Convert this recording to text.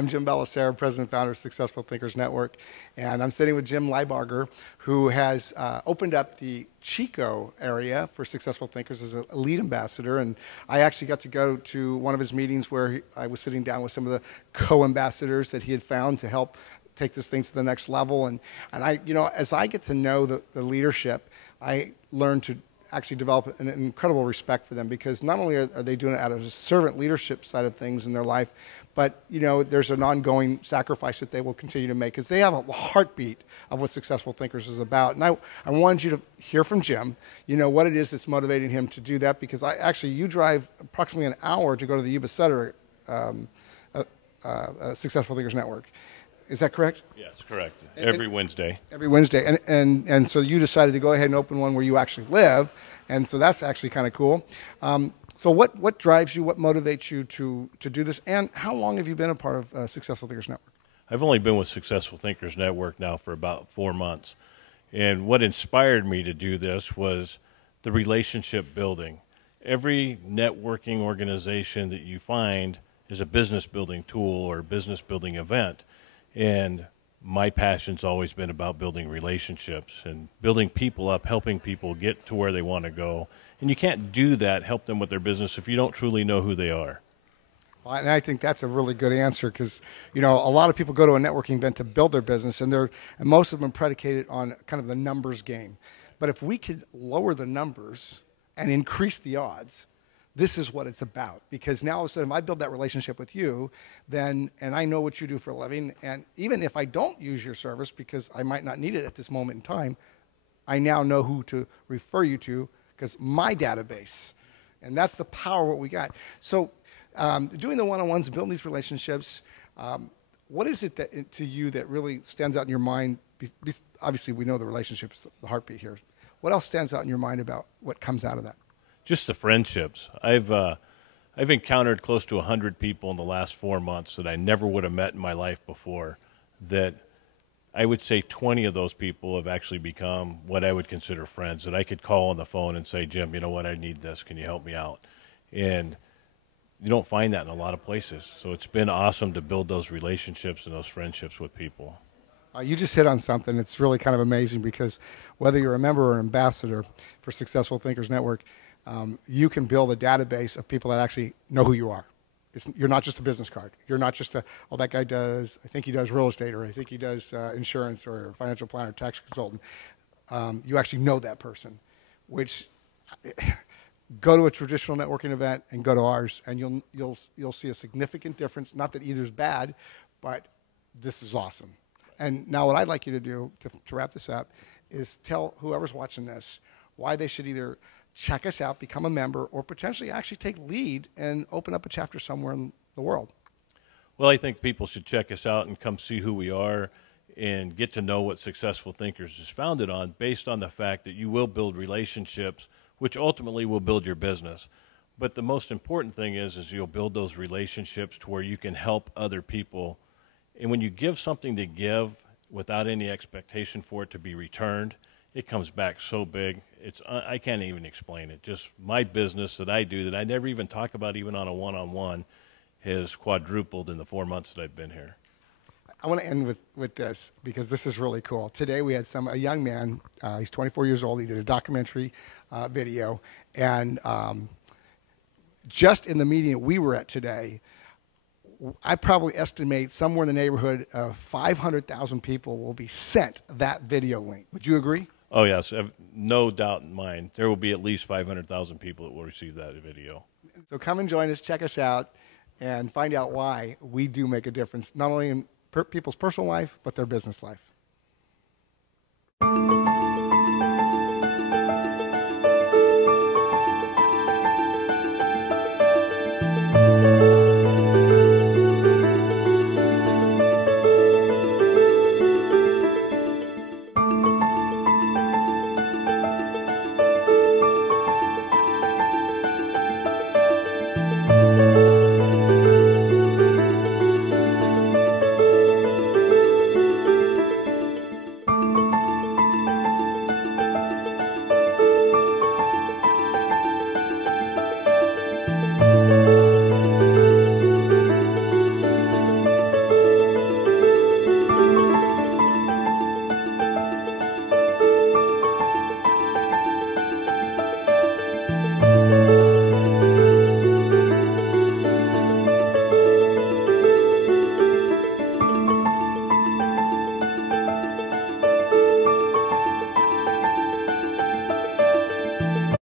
I'm Jim Bellacera, President and Founder of Successful Thinkers Network, and I'm sitting with Jim Lybarger, who has opened up the Chico area for Successful Thinkers as a lead ambassador. And I actually got to go to one of his meetings where I was sitting down with some of the co-ambassadors that he had found to help take this thing to the next level. And I, as I get to know the leadership, I learn to actually develop an incredible respect for them, because not only are they doing it out of the servant leadership side of things in their life, but there's an ongoing sacrifice that they will continue to make, because they have a heartbeat of what Successful Thinkers is about. And I wanted you to hear from Jim, what it is that's motivating him to do that, because you drive approximately an hour to go to the Bellacera Successful Thinkers Network. Is that correct? Yes, correct. Every Wednesday. Every Wednesday. And so you decided to go ahead and open one where you actually live. And so that's actually kind of cool. So what drives you, what motivates you to do this? And how long have you been a part of Successful Thinkers Network? I've only been with Successful Thinkers Network now for about 4 months. And what inspired me to do this was the relationship building. Every networking organization that you find is a business building tool or business building event. And my passion's always been about building relationships and building people up, helping people get to where they want to go. And you can't do that, help them with their business, if you don't truly know who they are. Well, and I think that's a really good answer, because a lot of people go to a networking event to build their business, and most of them are predicated on kind of the numbers game. But if we could lower the numbers and increase the odds, this is what it's about. Because now, if I build that relationship with you, and I know what you do for a living, and even if I don't use your service because I might not need it at this moment in time, I now know who to refer you to, because my database, and that's the power of what we got. So doing the one-on-ones, building these relationships, what is it that to you that really stands out in your mind? Obviously, we know the relationship's the heartbeat here. What else stands out in your mind about what comes out of that? Just the friendships. I've encountered close to 100 people in the last 4 months that I never would have met in my life before, that I would say 20 of those people have actually become what I would consider friends, that I could call on the phone and say, Jim, you know what, I need this. Can you help me out? And you don't find that in a lot of places. So it's been awesome to build those relationships and those friendships with people. You just hit on something. It's really kind of amazing, because whether you're a member or an ambassador for Successful Thinkers Network, you can build a database of people that actually know who you are. You're not just a business card. You're not just that guy does, I think he does real estate, or I think he does insurance, or financial planner, tax consultant. You actually know that person, which go to a traditional networking event and go to ours, and you'll see a significant difference. Not that either's bad, but this is awesome. And now what I'd like you to do to wrap this up is tell whoever's watching this why they should either check us out, become a member, or potentially actually take lead and open up a chapter somewhere in the world. Well, I think people should check us out and come see who we are and get to know what Successful Thinkers is founded on, based on the fact that you will build relationships, which ultimately will build your business. But the most important thing is you'll build those relationships to where you can help other people. And when you give something to give without any expectation for it to be returned, it comes back so big. I can't even explain it. Just my business that I do, that I never even talk about even on a one-on-one, has quadrupled in the 4 months that I've been here. I want to end with this, because this is really cool. Today we had a young man, he's 24 years old. He did a documentary video, and just in the meeting that we were at today, I probably estimate somewhere in the neighborhood of 500,000 people will be sent that video link. Would you agree? Oh, yes. No doubt in mind. There will be at least 500,000 people that will receive that video. So come and join us, check us out, and find out why we do make a difference, not only in people's personal life, but their business life.